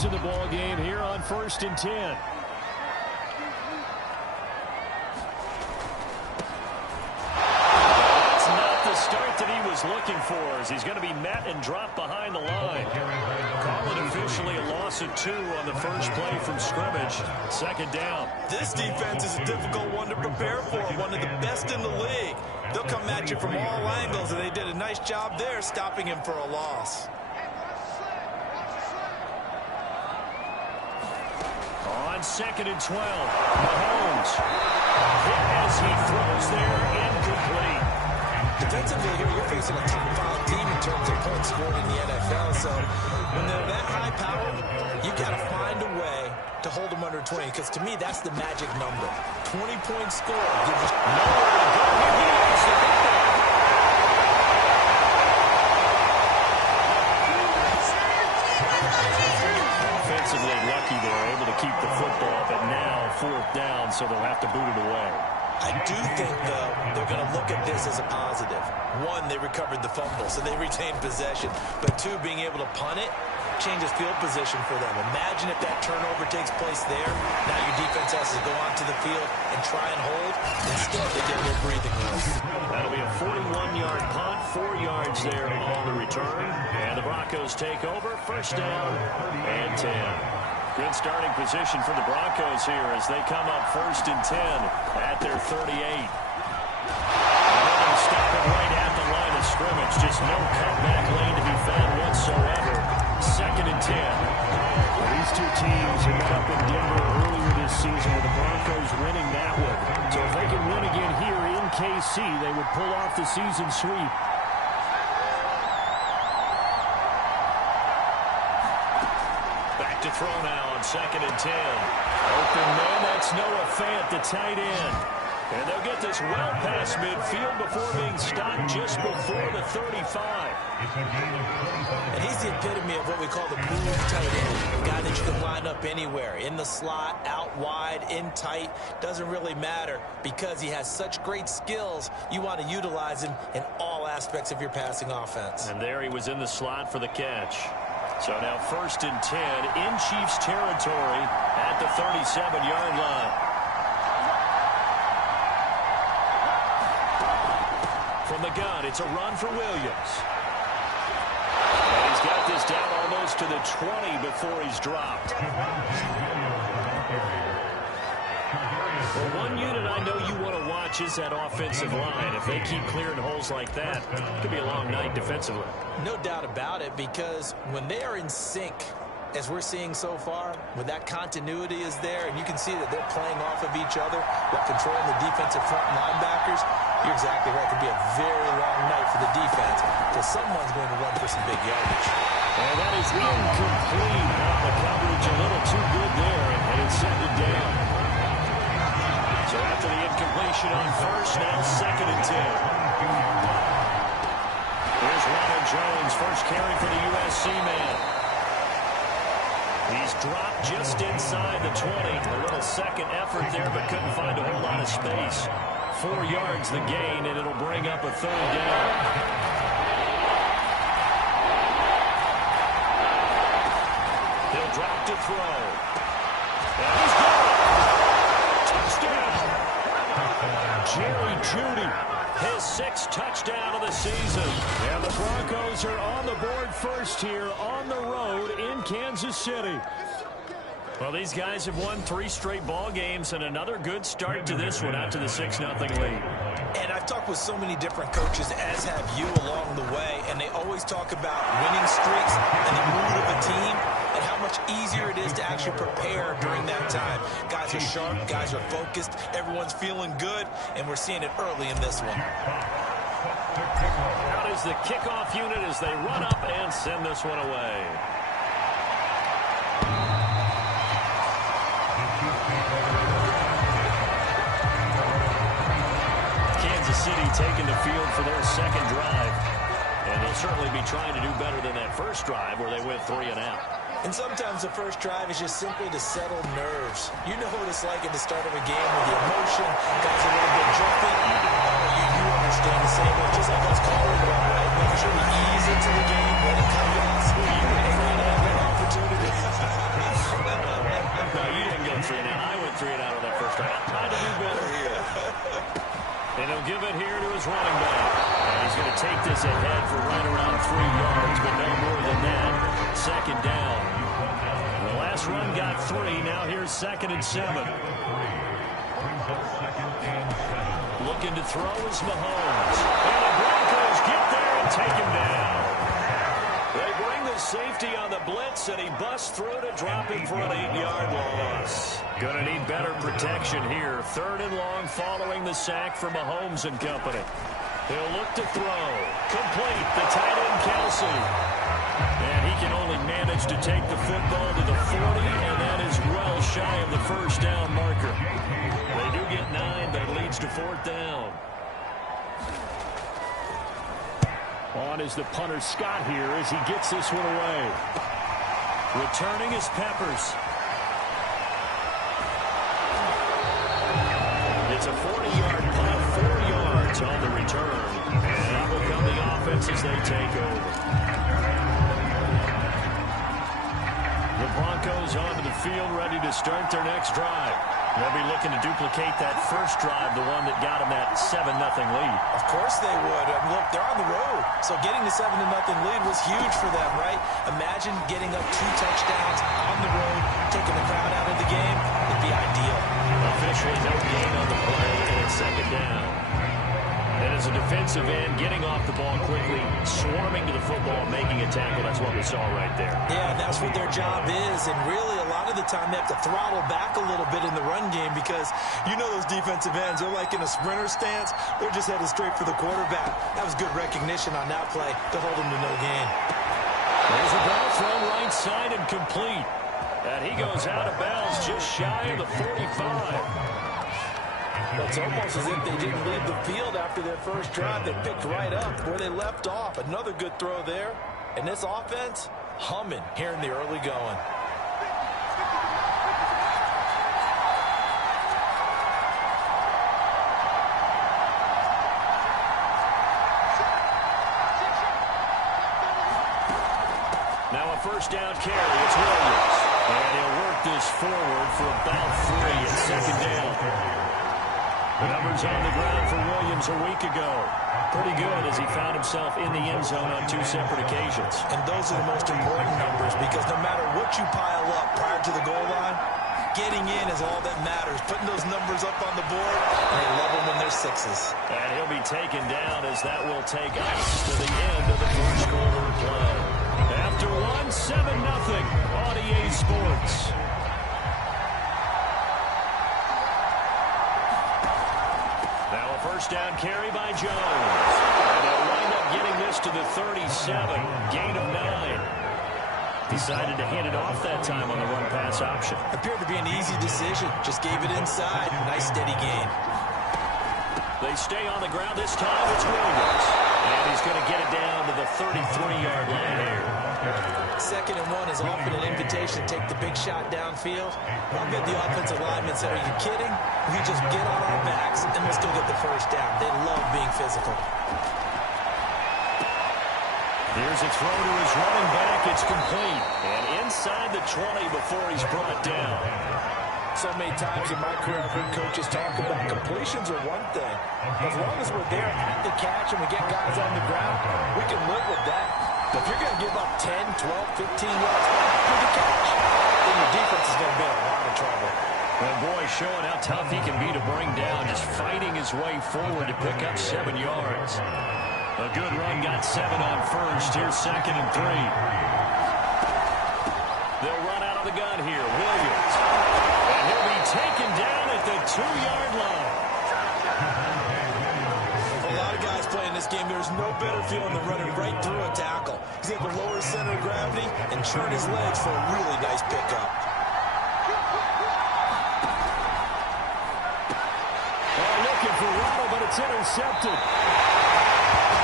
yards in the ball game here on 1st and 10. Start that he was looking for as he's going to be met and dropped behind the line. Call it officially a loss of 2 on the first play from scrimmage. 2nd down. This defense is a difficult one to prepare for, one of the best in the league. They'll come at you from all angles, and they did a nice job there stopping him for a loss. On 2nd and 12, Mahomes hit as he throws there, incomplete. Defensively here, you're facing a top-5 team in terms of points scored in the NFL. So when they're that high-powered, you've got to find a way to hold them under 20. Because to me, that's the magic number. 20 points scored gives you nowhere to go. Offensively lucky they're able to keep the football, but now 4th down, so they'll have to boot it away. I do think, though, they're going to look at this as a positive. 1, they recovered the fumble, so they retained possession. But 2, being able to punt it changes field position for them. Imagine if that turnover takes place there. Now your defense has to go onto the field and try and hold. Instead, they get a little breathing room. That'll be a 41-yard punt, 4 yards there on the return. And the Broncos take over, 1st down and 10. Good starting position for the Broncos here as they come up 1st and 10 at their 38. And they're going to stop it right at the line of scrimmage. Just no cutback lane to be found whatsoever. 2nd and 10. Well, these two teams have met up in Denver earlier this season with the Broncos winning that one. So if they can win again here in KC, they would pull off the season sweep. To throw now on 2nd and 10. Open man, that's Noah Fant, the tight end. And they'll get this well past midfield before being stopped just before the 35. And he's the epitome of what we call the move tight end. A guy that you can line up anywhere. In the slot, out wide, in tight. Doesn't really matter because he has such great skills. You want to utilize him in all aspects of your passing offense. And there he was in the slot for the catch. So now 1st and 10 in Chiefs territory at the 37-yard line. From the gun, it's a run for Williams. And he's got this down almost to the 20 before he's dropped. Well, one unit I know you want to watch is that offensive line. If they keep clearing holes like that, it could be a long night defensively. No doubt about it, because when they are in sync, as we're seeing so far, when that continuity is there, and you can see that they're playing off of each other while controlling the defensive front linebackers, you're exactly right. It could be a very long night for the defense because someone's going to run for some big yardage. And that is incomplete. The coverage a little too good there, and it's sent it down. So after the incompletion on 1st, now 2nd and 10. Here's Ronald Jones, first carry for the USC man. He's dropped just inside the 20. A little second effort there, but couldn't find a whole lot of space. 4 yards the gain, and it'll bring up a 3rd down. He'll drop to throw. And he's got it. Touchdown. Jerry Jeudy, his 6th touchdown of the season. And the Broncos are on the board first here on the road in Kansas City. Well, these guys have won 3 straight ball games and another good start to this one out to the 6-0 lead. And I've talked with so many different coaches, as have you along the way, and they always talk about winning streaks and the mood of a team and how much easier it is to actually prepare during that time. Guys are sharp, guys are focused, everyone's feeling good, and we're seeing it early in this one. Out is the kickoff unit as they run up and send this one away. Kansas City taking the field for their 2nd drive. And they'll certainly be trying to do better than that first drive where they went 3 and out. And sometimes the first drive is just simply to settle nerves. You know what it's like at the start of a game with the emotion, guys a little bit jumpy. You understand the same way, just like us calling about, right? Making sure we ease into the game, let it come to us. You may not have that opportunity. Broncos running back. And he's going to take this ahead for right around 3 yards, but no more than that. Second down. The last run got 3. Now here's 2nd and 7. Looking to throw is Mahomes. And the Broncos get there and take him down. They bring the safety on the blitz, and he busts through to drop him for an 8-yard loss. Going to need better protection here. 3rd and long following the sack for Mahomes and company. He'll look to throw. Complete. The tight end, Kelsey. And he can only manage to take the football to the 40, and that is well shy of the first down marker. They do get 9, but it leads to 4th down. On is the punter, Scott, here as he gets this one away. Returning is Peppers. It's a 40-yard punt, 4 yards on the return. And out will come the offense as they take over. The Broncos onto the field, ready to start their next drive. They'll be looking to duplicate that first drive, the one that got them that 7-0 lead. Of course they would. Look, they're on the road. So getting the 7-0 lead was huge for them, right? Imagine getting up 2 touchdowns on the road, taking the crowd out of the game. It'd be ideal. Officially no gain on the play, and it's 2nd down. And as a defensive end, getting off the ball quickly, swarming to the football, making a tackle, that's what we saw right there. Yeah, that's what their job is. And really, a lot of the time, they have to throttle back a little bit in the run game because you know those defensive ends, they're like in a sprinter stance. They're just headed straight for the quarterback. That was good recognition on that play to hold them to no gain. There's a ball thrown right side and complete. And he goes out of bounds just shy of the 45. It's almost as if they didn't leave the field after their first drive. They picked right up where they left off. Another good throw there. And this offense, humming here in the early going. Now a first down carry. It's Williams. And he'll work this forward for about 3 at 2nd down. The numbers on the ground for Williams a week ago. Pretty good as he found himself in the end zone on 2 separate occasions. And those are the most important numbers because no matter what you pile up prior to the goal line, getting in is all that matters. Putting those numbers up on the board, and they love them when they're 6s. And he'll be taken down as that will take us to the end of the first quarter of play. After 1, 7-0 on EA Sports. First down carry by Jones. And they'll wind up getting this to the 37. Gain of 9. Decided to hand it off that time on the run-pass option. Appeared to be an easy decision. Just gave it inside. Nice steady gain. They stay on the ground. This time it's Williams. And he's going to get it down to the 33-yard line here. 2nd and 1 is often an invitation to take the big shot downfield. I'll get the offensive lineman said, are you kidding? We just get on our backs and we'll still get the first down. They love being physical. Here's a throw to his running back. It's complete. And inside the 20 before he's brought down. So many times in my career, I've heard coaches talk about completions are one thing. As long as we're there at the catch and we get guys on the ground, we can live with that. But if you're going to give up 10, 12, 15 yards after the catch, then your defense is going to be in a lot of trouble. Well, boy, showing how tough he can be to bring down, just fighting his way forward to pick up 7 yards. A good run, got 7 on first. Here's 2nd and 3. They'll run out of the gun here. Williams. And he'll be taken down at the 2-yard line. A lot of guys playing this game, there's no better feeling than running right through a tackle. He's able to lower his center of gravity and churn his legs for a really nice pickup. Looking for Waddle, but it's intercepted.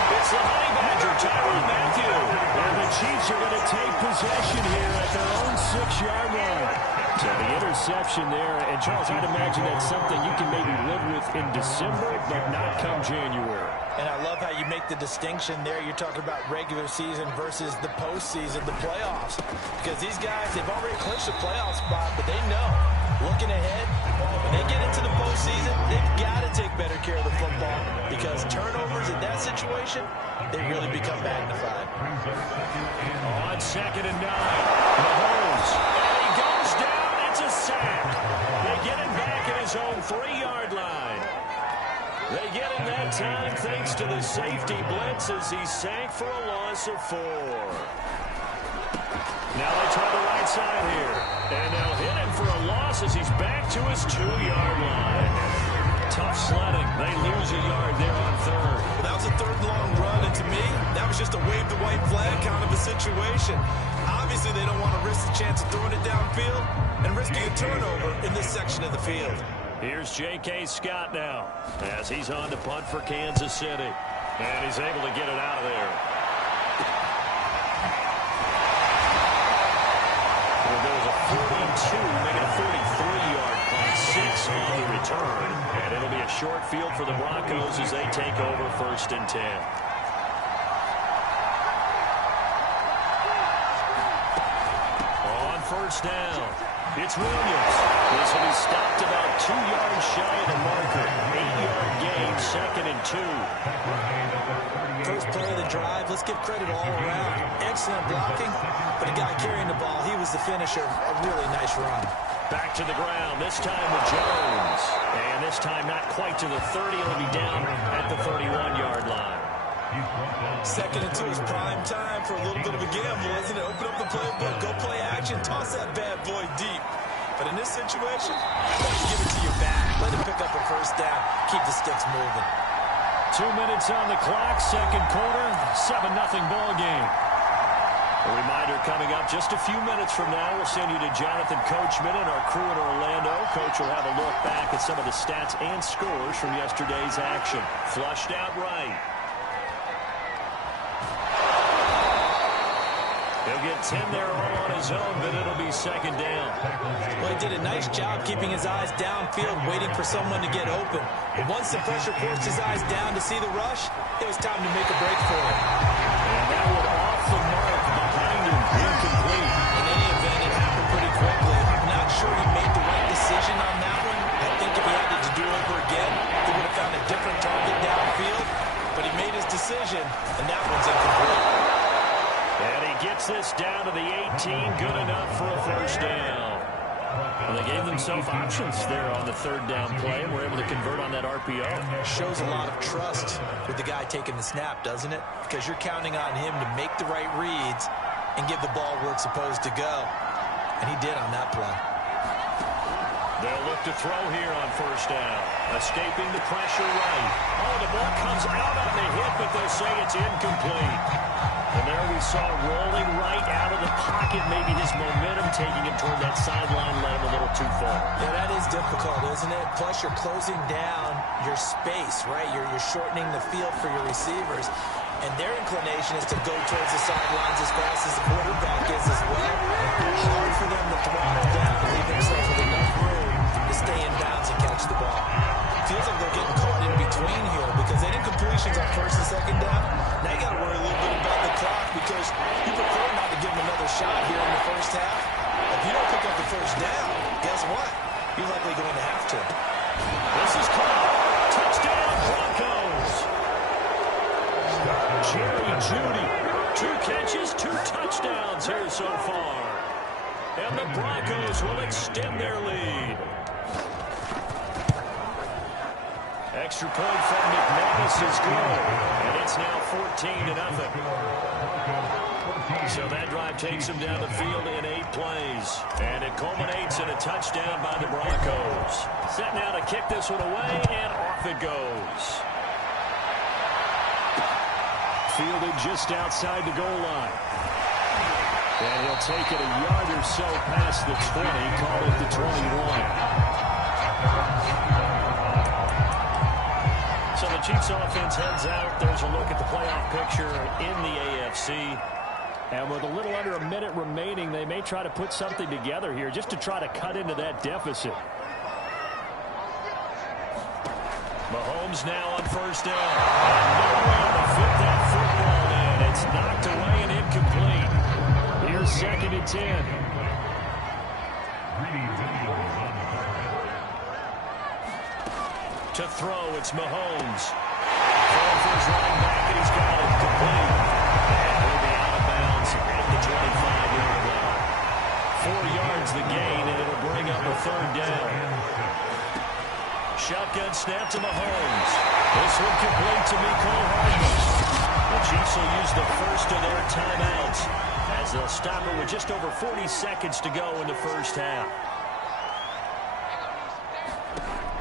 It's the Honey Badger, Tyrann Mathieu. And the Chiefs are going to take possession here at their own 6-yard line. So the interception there, and Charles, I'd imagine that's something you can maybe live with in December, but not come January. And I love how you make the distinction there. You're talking about regular season versus the postseason, the playoffs. Because these guys, they've already clinched a playoff spot, but they know, looking ahead, when they get into the postseason, they've got to take better care of the football because turnovers in that situation, they really become magnified. On 2nd and 9, Mahomes, and he goes down. It's a sack. They get him back at his own 3-yard line. They get him that time thanks to the safety blitz as he sank for a loss of 4. Now they try the right side here. And they'll hit him for a loss as he's back to his 2-yard line. Tough sledding. They lose a yard there on 3rd. Well, that was a 3rd long run, and to me, that was just a wave the white flag kind of a situation. Obviously, they don't want to risk the chance of throwing it downfield and risking a turnover in this section of the field. Here's J.K. Scott now as he's on to punt for Kansas City. And he's able to get it out of there. Well, there's a 42, making a 43-yard punt, 6 on the return. And it'll be a short field for the Broncos as they take over 1st and 10. On 1st down, it's Williams. This will be stopped about 2 yards shy of the marker. 8-yard gain, 2nd and 2. First play of the drive, let's give credit all around. Excellent blocking, but the guy carrying the ball, he was the finisher. A really nice run. Back to the ground, this time with Jones. And this time not quite to the 30. It'll be down at the 31-yard line. 2nd and 2 is prime time for a little bit of a gamble, isn't it? Open up the playbook, go play action, toss that bad boy deep. But in this situation, give it to your back. Let him pick up a 1st down. Keep the sticks moving. 2 minutes on the clock, 2nd quarter, 7-0 ball game. A reminder coming up just a few minutes from now. We'll send you to Jonathan Coachman and our crew in Orlando. Coach will have a look back at some of the stats and scores from yesterday's action. Flushed out right. He'll get 10 there all on his own, but it'll be 2nd down. Well, he did a nice job keeping his eyes downfield, waiting for someone to get open. And once the pressure forced his eyes down to see the rush, it was time to make a break for it. And that would off the mark behind him, incomplete. In any event, it happened pretty quickly. I'm not sure he made the right decision on that one. I think if he had to do over again, he would have found a different target downfield. But he made his decision, and that one's incomplete. And he gets this down to the 18, good enough for a 1st down. Well, they gave themselves options there on the 3rd down play, and were able to convert on that RPO. Shows a lot of trust with the guy taking the snap, doesn't it? Because you're counting on him to make the right reads and give the ball where it's supposed to go. And he did on that play. They'll look to throw here on 1st down. Escaping the pressure right. Oh, the ball comes out on the hit, but they'll say it's incomplete. And there we saw rolling right out of the pocket. Maybe his momentum taking him toward that sideline led him a little too far. Yeah, that is difficult, isn't it? Plus, you're closing down your space, right? You're shortening the field for your receivers. And their inclination is to go towards the sidelines as fast as the quarterback is as well. Hard for them to throttle down and leave themselves with enough room to stay in bounds and catch the ball. Feels like they're getting caught in between here because they did completions on 1st and 2nd down. Now you got to worry a little bit about the clock because you prefer not to give them another shot here in the 1st half. If you don't pick up the 1st down, guess what? You're likely going to have to. This is caught. Touchdown, Broncos. Jerry Jeudy, 2 catches, 2 touchdowns here so far. And the Broncos will extend their lead. Extra point from McManus is good. And it's now 14-0. So that drive takes him down the field in 8 plays. And it culminates in a touchdown by the Broncos. Set now to kick this one away, and off it goes. Fielded just outside the goal line. And he'll take it a yard or so past the 20, call it the 21. So the Chiefs offense heads out. There's a look at the playoff picture in the AFC. And with a little under a minute remaining, they may try to put something together here just to try to cut into that deficit. Mahomes now on first down. And no way to fit that football in. It's knocked away and incomplete. Here's 2nd and 10. To throw, it's Mahomes. Throwing for his running back, and he's got it complete. And he'll be out of bounds at the 25-yard line. 4 yards the gain, and it'll bring up a 3rd down. Shotgun snap to Mahomes. This one complete to Mecole Hardman. The Chiefs will use the first of their timeouts as they'll stop it with just over 40 seconds to go in the first half.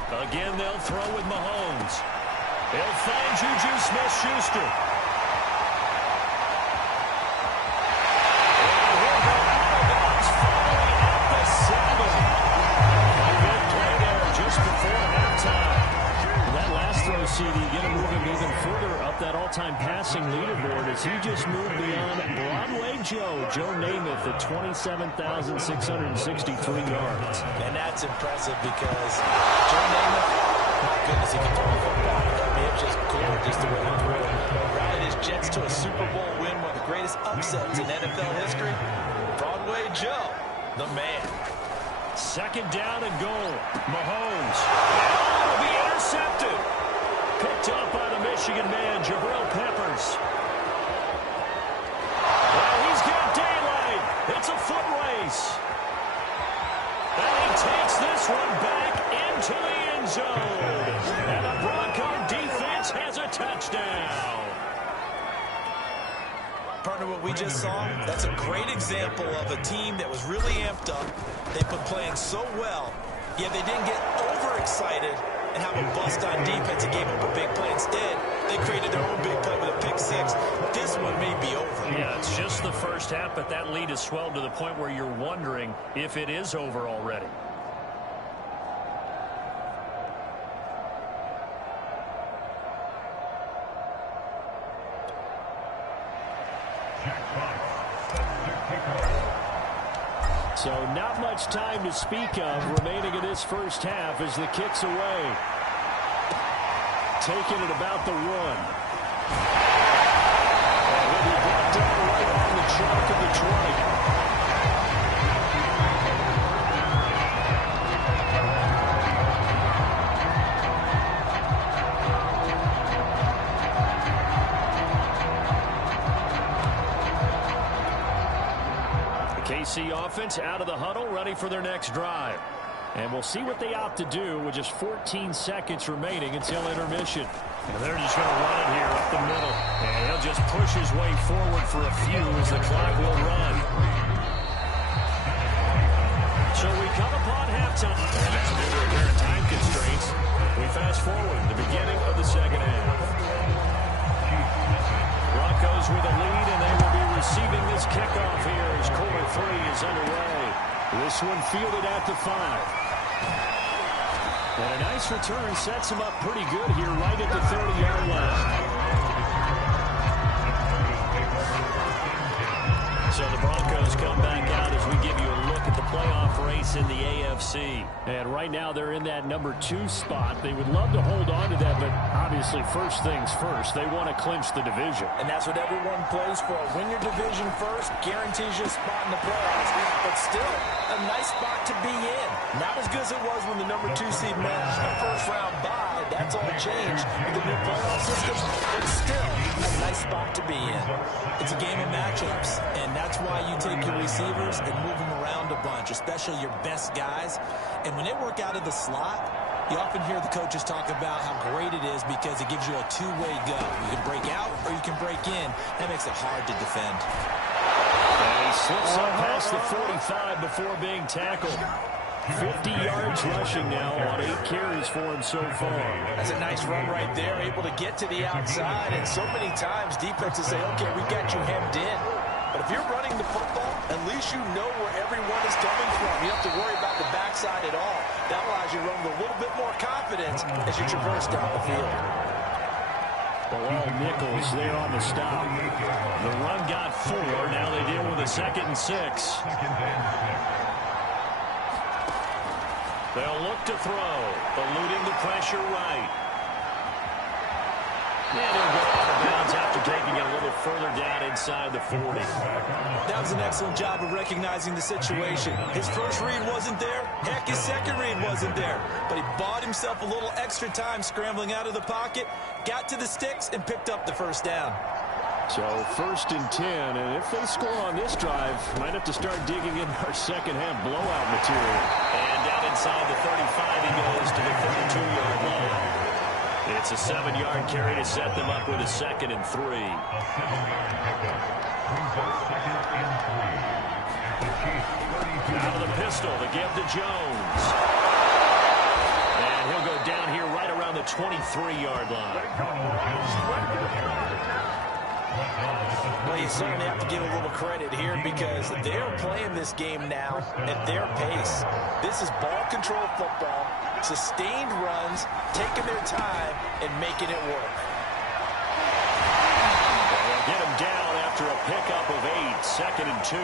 Again, they'll throw with Mahomes. He'll find Juju Smith-Schuster. And he'll go out of bounds finally at the 7. A good play there just before halftime. That last throw, CD, going to move him even further up that all-time passing leaderboard as he just moved beyond Broadway Joe Namath at 27,663 yards. And that's impressive because Joe Namath, my goodness, he can throw a football. I mean, it's just gorgeous the way he threw it. Ride his Jets to a Super Bowl win, one of the greatest upsets in NFL history. Broadway Joe, the man. 2nd down and goal. Mahomes. And it'll be intercepted. Picked up by the Michigan man, Jabril Peppers. Well, he's got daylight. It's a foot race. And he takes this one back into the end zone. And the Bronco defense has a touchdown. Partner, what we just saw, that's a great example of a team that was really amped up. They've been playing so well, yet they didn't get overexcited and have a bust on defense and gave up a big play. Instead, they created their own big play with a pick 6. This one may be over. Yeah, it's just the first half, but that lead has swelled to the point where you're wondering if it is over already. So not much time to speak of remaining in this first half as the kick's away. Taking it about the 1. And he'll be brought down right on the chalk of the 20. KC offense out of the huddle, ready for their next drive. And we'll see what they opt to do with just 14 seconds remaining until intermission. And they're just going to run it here up the middle. And he'll just push his way forward for a few as the clock will run. So we come upon halftime. And that's due to apparent time constraints. We fast forward to the beginning of the second half. Broncos with a lead, and they will be receiving this kickoff here as quarter 3 is underway. This one fielded at the 5. And a nice return sets him up pretty good here right at the 30-yard line. So the Broncos come back out as we give you a look at the playoff race in the AFC. And right now they're in that number 2 spot. They would love to hold on to that, but obviously first things first. They want to clinch the division. And that's what everyone plays for. Win your division first, guarantees you a spot in the playoffs. But still, a nice spot to be in. Not as good as it was when the number 2 seed managed the first-round bye. That's all changed with the new playoff system. But still, a nice spot to be in. It's a game of matchups, and that's why you take your receivers and move them around a bunch, especially your best guys. And when they work out of the slot, you often hear the coaches talk about how great it is because it gives you a two-way go. You can break out or you can break in. That makes it hard to defend. And he slips up past the 45 before being tackled. 50 yards rushing now on 8 carries for him so far. That's a nice run right there, able to get to the outside. And so many times defenses say, okay, we got you hemmed in. But if you're running the football, at least you know where everyone is coming from. You don't have to worry about the backside at all. That allows you to run with a little bit more confidence as you traverse down the field. Below Nichols there on the stop. The run got 4. Now they deal with a 2nd and 6. They'll look to throw, eluding the pressure right. And he'll go out of bounds after taking it a little further down inside the 40. That was an excellent job of recognizing the situation. His first read wasn't there. Heck, his second read wasn't there. But he bought himself a little extra time scrambling out of the pocket, got to the sticks, and picked up the first down. So 1st and 10, and if they score on this drive, might have to start digging in our second-half blowout material. And down inside the 35, he goes to the 32-yard line. It's a 7-yard carry to set them up with a 2nd and 3. Out of the pistol, the give to Jones. And he'll go down here right around the 23-yard line. Well, you certainly have to give a little credit here because they're playing this game now at their pace. This is ball control football, sustained runs, taking their time, and making it work. They'll get him down after a pickup of 8, 2nd and 2. A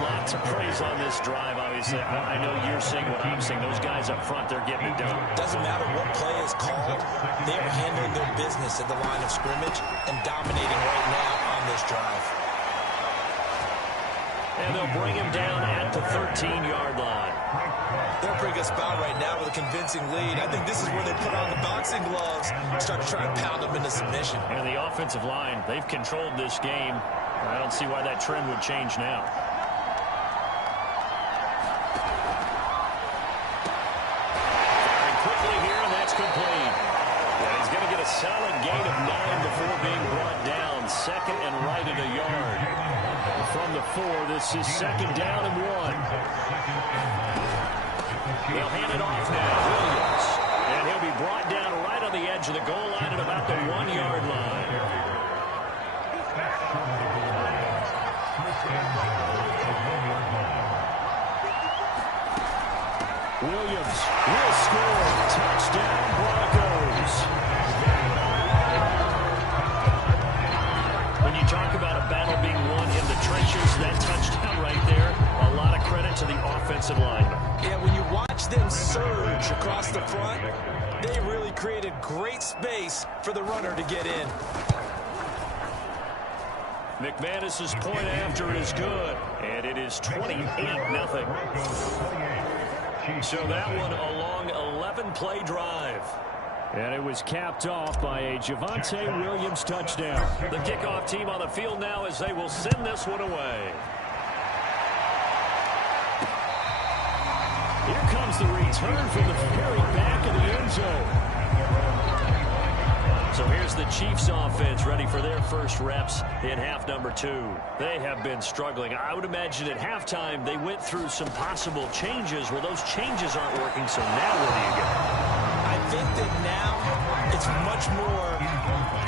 lot to praise on this drive, obviously. I know you're seeing what I'm seeing. Those guys up front, they're getting it done. Doesn't matter what play is called. They are handling their business at the line of scrimmage and dominating right now on this drive. And they'll bring him down at the 13-yard line. They're a pretty good spot right now with a convincing lead. I think this is where they put on the boxing gloves and start to try and pound them into submission. And the offensive line, they've controlled this game. I don't see why that trend would change now. Firing quickly here, and that's complete. And he's going to get a solid gain of 9 before being brought down. 2nd and right at a yard. From the 4, this is 2nd down and 1. They'll hand it off now. Williams. And he'll be brought down right on the edge of the goal line at about the 1-yard line. Williams will score. Touchdown, Broncos. When you talk about a battle being won in the trenches, that touchdown right there, a lot of credit to the offensive lineman. Yeah, when you watch them surge across the front, they really created great space for the runner to get in. McManus's point after is good, and it is 28-0. So that one a long 11-play drive. And it was capped off by a Javonte Williams touchdown. The kickoff team on the field now as they will send this one away. Here comes the return from the very back of the end zone. So here's the Chiefs offense ready for their first reps in half number 2. They have been struggling. I would imagine at halftime they went through some possible changes. Well, those changes aren't working, so now where do you go? I think that now it's much more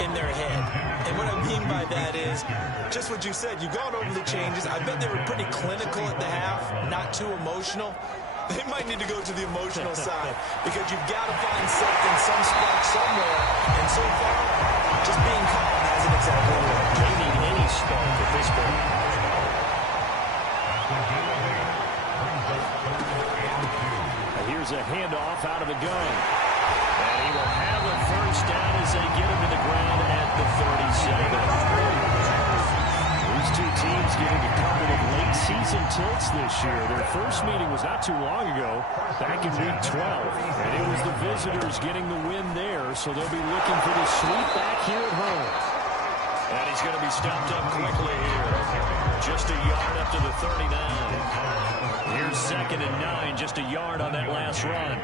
in their head. And what I mean by that is just what you said. You've gone over the changes. I bet they were pretty clinical at the half, not too emotional. They might need to go to the emotional side because you've got to find something, some spark somewhere. And so far, just being calm hasn't exactly worked. They need any spark at this point. Here's a handoff out of the gun. And he will have a first down as they get him to the ground at the 37. These two teams getting a couple of late-season tilts this year. Their first meeting was not too long ago, back in Week 12. And it was the visitors getting the win there, so they'll be looking for the sweep back here at home. And he's going to be stopped up quickly here. Just a yard up to the 39. Here's 2nd and 9, just a yard on that last run.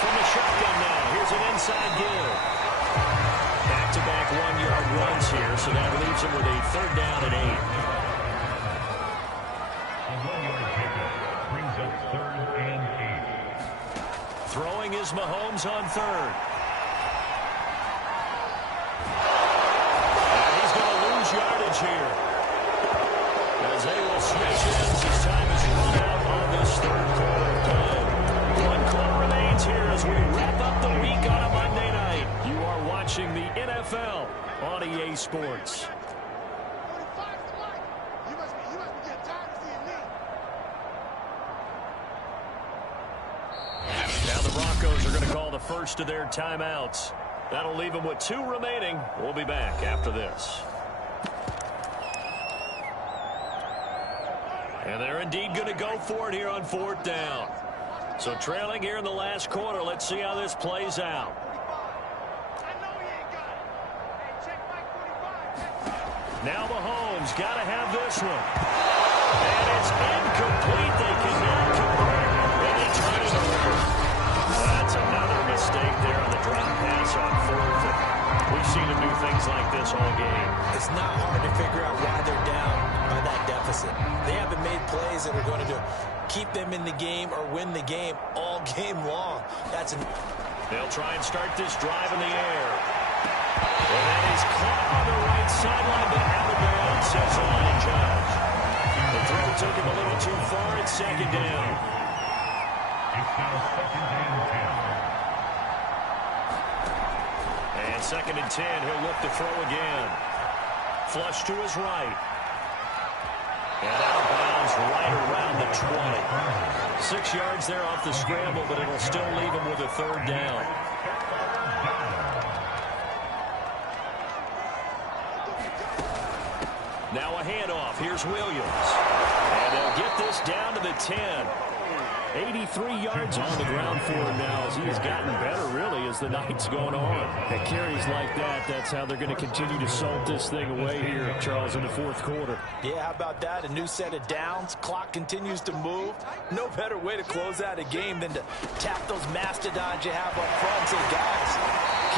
From the shotgun now, here's an inside give. Back-to-back 1-yard runs here, so that leaves him with a 3rd down and 8. Throwing is Mahomes on 3rd. Yardage here as they will switch ends as time is run out on this 3rd quarter of play. 1 quarter remains here as we wrap up the week on a Monday night. You are watching the NFL on EA Sports. Now the Broncos are going to call the first of their timeouts. That'll leave them with 2 remaining. We'll be back after this. And they're indeed going to go for it here on 4th down. So trailing here in the last quarter. Let's see how this plays out. Now Mahomes got to have this one. And it's incomplete. They cannot convert. And they turn it over. That's another mistake there on the drop pass on 4th. We've seen him do things like this all game. It's not hard to figure out why they're down by that deficit. They haven't made plays that are going to keep them in the game or win the game all game long. They'll try and start this drive in the air. And that is caught on the right sideline, but out of bounds, says the line judge. The throw took him a little too far. It's 2nd down. And 2nd and 10. He'll look to throw again. Flush to his right. And out of bounds right around the 20. 6 yards there off the scramble, but it'll still leave him with a 3rd down. Now a handoff. Here's Williams. And they'll get this down to the 10. 83 yards on the ground for him now as he has gotten better, really, as the night's going on. At carries like that, that's how they're going to continue to salt this thing away here, Charles, in the 4th quarter. Yeah, how about that? A new set of downs. Clock continues to move. No better way to close out a game than to tap those mastodons you have up front and say, guys,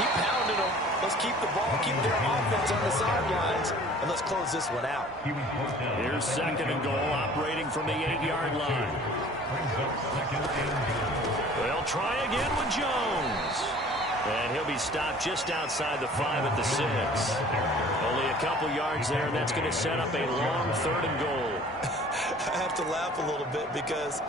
keep pounding them. Let's keep the ball, keep their offense on the sidelines, and let's close this one out. Here's 2nd and goal, operating from the 8-yard line. They'll try again with Jones. And he'll be stopped just outside the 5 at the 6. Only a couple yards there, and that's going to set up a long 3rd and goal. I have to laugh a little bit because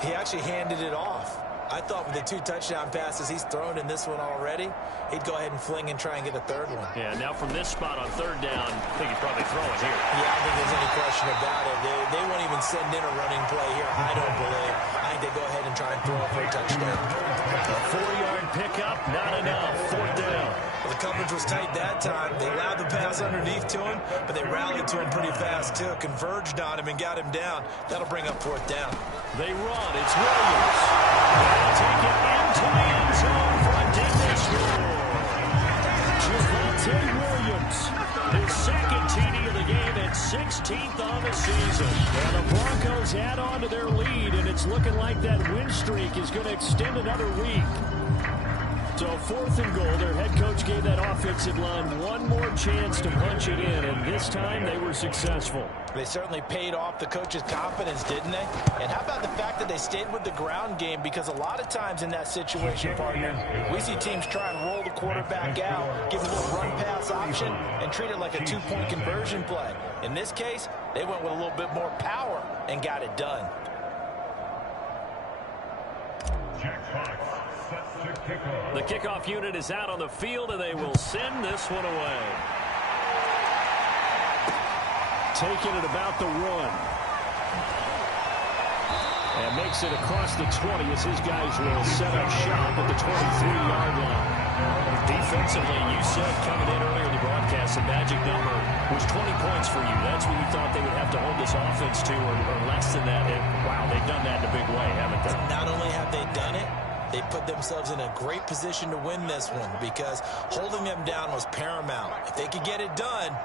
he actually handed it off. I thought with the 2 touchdown passes he's thrown in this one already, he'd go ahead and fling and try and get a 3rd one. Yeah, now from this spot on 3rd down, I think he'd probably throw it here. Yeah, I don't think there's any question about it. They won't even send in a running play here, I don't believe. I think they go ahead and try and throw it for a touchdown. A 4-yard pickup, not enough. 4th down. Well, the coverage was tight that time. They allowed the pass underneath to him, but they rallied to him pretty fast, too. Converged on him and got him down. That'll bring up 4th down. They run. It's Williams. They'll take it into the end zone for a deep score. Javonte Williams, his 2nd TD of the game and 16th on the season. And the Broncos add on to their lead, and it's looking like that win streak is going to extend another week. So 4th and goal, their head coach gave that offensive line one more chance to punch it in, and this time they were successful. They certainly paid off the coach's confidence, didn't they? And how about the fact that they stayed with the ground game? Because a lot of times in that situation, partner, we see teams try and roll the quarterback out, give a little run-pass option, and treat it like a 2-point conversion play. In this case, they went with a little bit more power and got it done. The kickoff unit is out on the field, and they will send this one away. Taking it about the 1. And makes it across the 20 as his guys will set up shop at the 23-yard line. Defensively, you said coming in earlier in the broadcast, the magic number was 20 points for you. That's what you thought they would have to hold this offense to, or less than that. And, wow, they've done that in a big way, haven't they? Not only have they done it, they put themselves in a great position to win this one because holding them down was paramount. If they could get it done,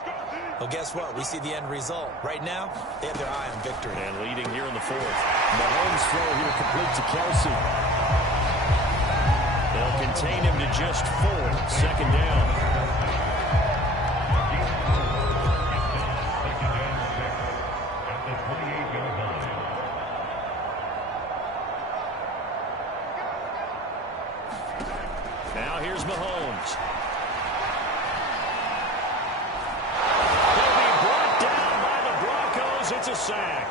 well, guess what? We see the end result. Right now, they have their eye on victory. And leading here in the 4th. Mahomes throw here complete to Kelsey. They'll contain him to just 4. 2nd down. Now here's Mahomes. He'll be brought down by the Broncos. It's a sack.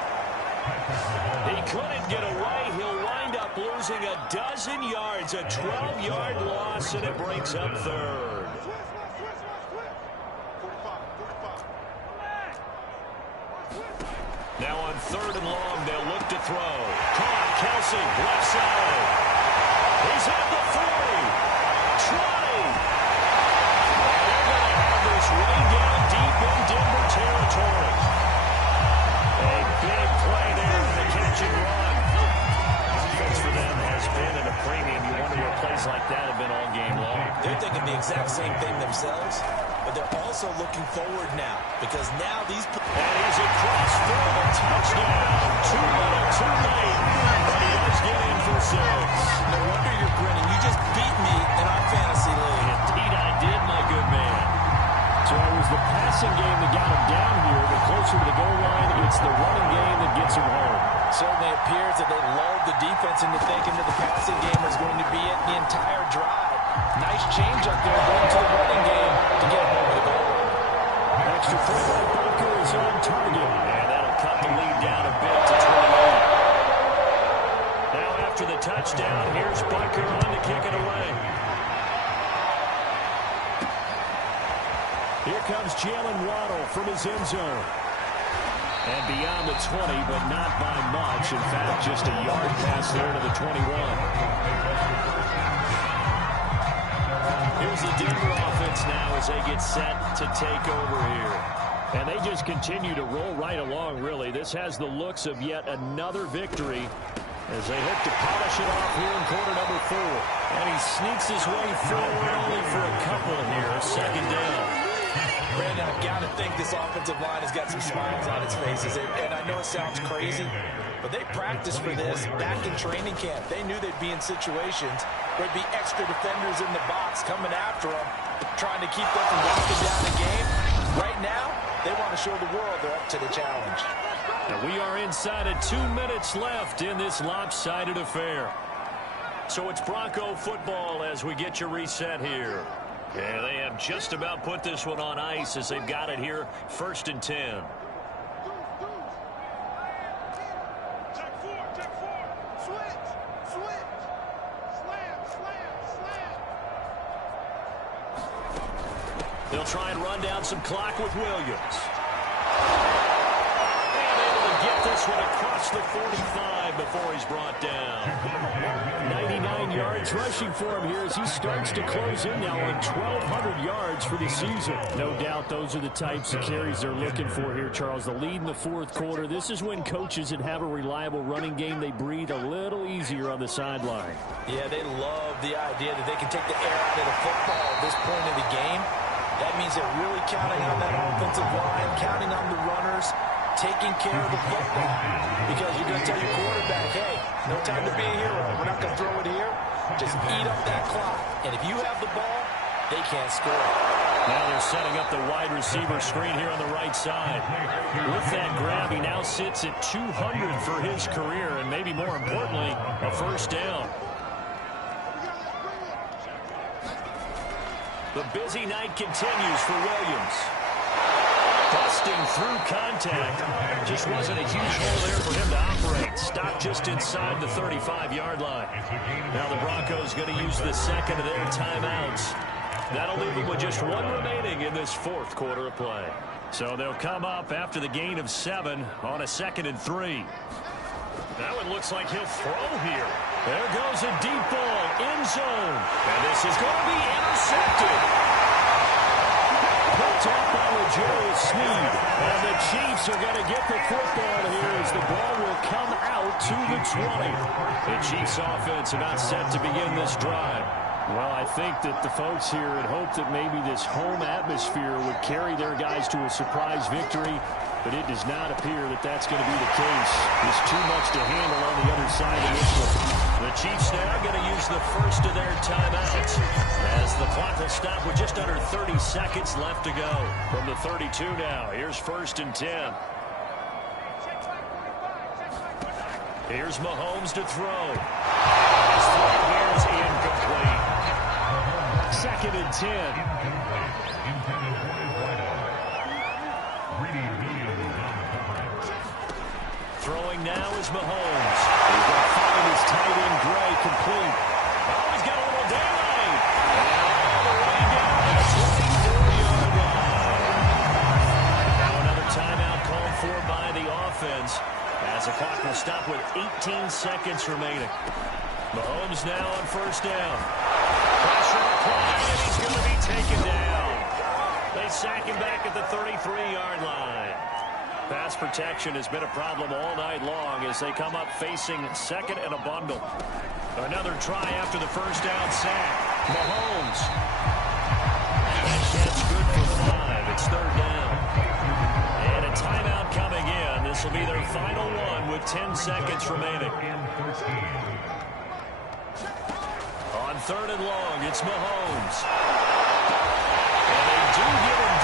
He couldn't get away. He'll wind up losing a dozen yards, a 12-yard loss, and it brings up 3rd. Now on 3rd and long, they'll look to throw. Caught, Kelsey, left side. He's at the 40, 20. They're going to have this way down deep in Denver territory. A big play there in the catch and run. Offense for them has been at a premium. You wonder what plays like that have been all game long. They're thinking the exact same thing themselves, but they're also looking forward now because now these... And he's across for the touchdown. Too little, too late. But he does get in for 6. No wonder you're grinning. You just beat me in our fantasy league. Indeed I did, my good man. So it was the passing game that got him down here, but closer to the goal line, it's the running game that gets him home. Certainly appears that they lulled the defense into thinking that the passing game was going to be it the entire drive. Nice change up there going to the running game to get home with a goal. Extra point by Broncos on target. And that'll cut the lead down a bit to 28. Now after the touchdown, here's Bunker on to kick it away. Here comes Jalen Waddle from his end zone. And beyond the 20, but not by much. In fact, just a yard pass there to the 21. Here's the Denver offense now as they get set to take over here. And they just continue to roll right along, really. This has the looks of yet another victory as they hope to polish it off here in quarter number 4. And he sneaks his way forward only for a couple here. Second down. Brandon, I've got to think this offensive line has got some smiles on its faces. And I know it sounds crazy, but they practiced for this back in training camp. They knew they'd be in situations where there'd be extra defenders in the box coming after them, trying to keep them from walking down the game. Right now, they want to show the world they're up to the challenge. Now we are inside of 2 minutes left in this lopsided affair. So it's Bronco football as we get you reset here. Yeah, they have just about put this one on ice as they've got it here, 1st and 10. Check 4. Switch. Slam. They'll try and run down some clock with Williams. And able to get this one across the 45 before he's brought down. 99 yards rushing for him here as he starts to close in now on 1,200 yards for the season. No doubt those are the types of carries they're looking for here, Charles. The lead in the 4th quarter. This is when coaches that have a reliable running game, they breathe a little easier on the sideline. Yeah, they love the idea that they can take the air out of the football at this point in the game. That means they're really counting on that offensive line, counting on the runners, taking care of the football. Because you're going to tell your quarterback, hey, no time to be a hero. We're not going to throw it here. Just eat up that clock. And if you have the ball, they can't score. Now they're setting up the wide receiver screen here on the right side. With that grab, he now sits at 200 for his career, and maybe more importantly, a 1st down. The busy night continues for Williams. Busting through contact. Just wasn't a huge hole there for him to operate. Stopped just inside the 35-yard line. Now the Broncos going to use the second of their timeouts. That'll leave them with just 1 remaining in this 4th quarter of play. So they'll come up after the gain of 7 on a 2nd and 3. That one looks like he'll throw here. There goes a deep ball, end zone. And this is going to be intercepted. Picked up by L'Jarius Sneed. And the Chiefs are going to get the football here as the ball will come out to the 20. The Chiefs offense about set to begin this drive. Well, I think that the folks here had hoped that maybe this home atmosphere would carry their guys to a surprise victory, but it does not appear that that's going to be the case. There's too much to handle on the other side of this one. The Chiefs now going to use the first of their timeouts as the clock will stop with just under 30 seconds left to go. From the 32 now, here's 1st and 10. Here's Mahomes to throw. His throw here is incomplete. 2nd and 10. Throwing now is Mahomes. He's going to find his tight end Gray complete. Oh, he's got a little daylight. And all the way down to the 24-yard line. Now another timeout called for by the offense as the clock will stop with 18 seconds remaining. Mahomes now on first down. Pressure applied, and he's going to be taken down. They sack him back at the 33-yard line. Pass protection has been a problem all night long as they come up facing second and a bundle. Another try after the first down sack. Mahomes. That catch good for 5. It's third down. And a timeout coming in. This will be their final one with 10 seconds remaining. On third and long, it's Mahomes. And they do get him